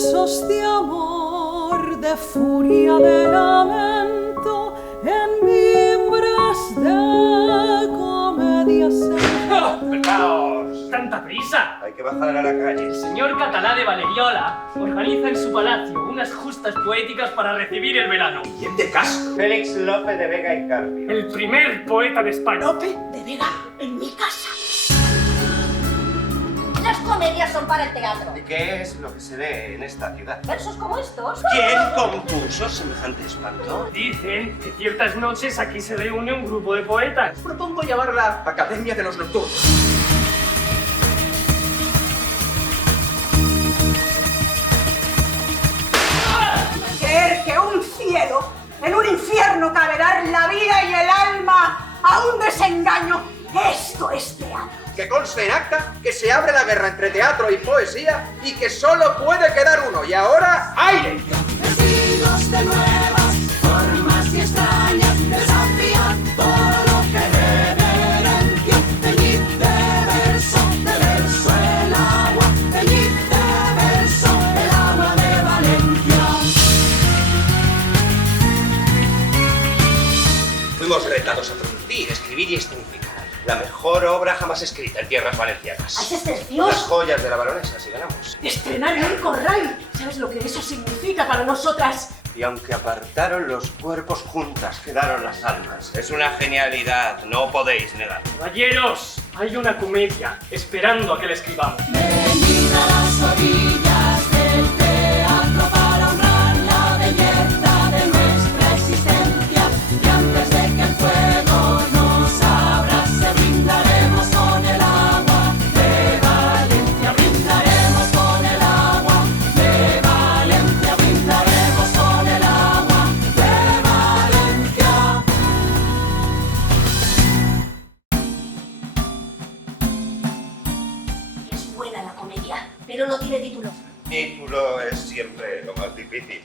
versos de amor, de furia, de lamento, en mimbres de comedia sencilla. ¡Caos! ¡Tanta prisa! Hay que bajar a la calle. El señor Catalá de Valeriola organiza en su palacio unas justas poéticas para recibir el verano. ¿Quién de Castro? Félix López de Vega y Carpio. El primer poeta de España. Lope de Vega, en mi casa. Las comedias son para el teatro. ¿Y qué es lo que se ve en esta ciudad? Versos como estos. ¿Quién compuso semejante espanto? Dicen que ciertas noches aquí se reúne un grupo de poetas. Propongo llamarla Academia de los Nocturnos. Creer que un cielo en un infierno cabe dar la vida y el alma a un desengaño. Esto es teatro. Que conste en acta que se abre la guerra entre teatro y poesía y que solo puede quedar uno. Y ahora, ¡aire! Vestidos de nuevas formas y extrañas, desafía todo lo que reverencia. Teñid de verso el agua, teñid de verso el agua de Valencia. Fuimos retados a producir, escribir y escenificar la mejor obra jamás escrita en tierras valencianas. ¡Ay, es Las precioso! joyas de la baronesa, si ganamos. Estrenar en un corral. ¿Sabes lo que eso significa para nosotras? Y aunque apartaron los cuerpos juntas, quedaron las almas. Es una genialidad, no podéis negar. Caballeros, hay una comedia esperando a que la escribamos. Venid a las orillas del teatro para honrar la belleza de nuestra existencia. Y antes de que el fuego nos abrase, brindaremos con el agua de Valencia. Brindaremos con el agua de Valencia. Brindaremos con el agua de Valencia. Es buena la comedia, pero no tiene título. Título es siempre lo más difícil.